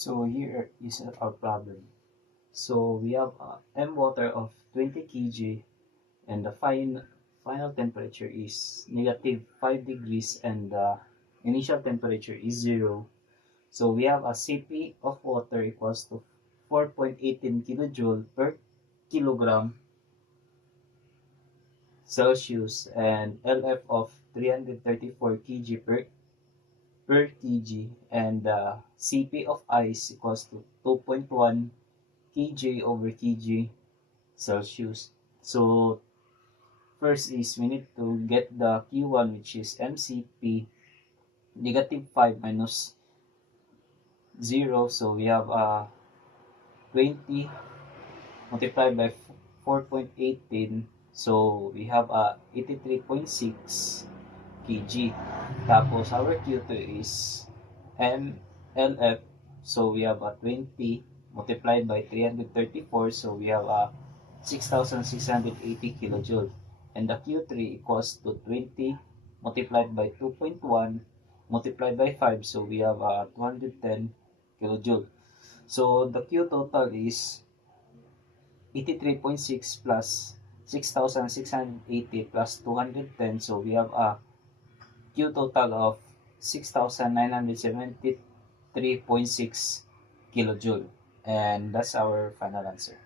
So here is our problem. So we have M water of 20 kg and the final temperature is negative 5 degrees and the initial temperature is 0. So we have a Cp of water equals to 4.18 kilojoule per kilogram Celsius and LF of 334 kg per kg and Cp of ice equals to 2.1 kg over kg Celsius. So first is we need to get the Q1 which is MCP negative 5 minus 0. So we have 20 multiplied by 4.18. So we have 83.6 kg. Tapos our Q2 is MLF. So we have 20 multiplied by 334. So we have 6,680 kilojoule. And the Q3 equals to 20 multiplied by 2.1 multiplied by 5. So we have 210 kilojoule. So the Q total is 83.6 plus 6,680 plus 210. So we have a Q total of 6,973.6 kilojoule. And that's our final answer.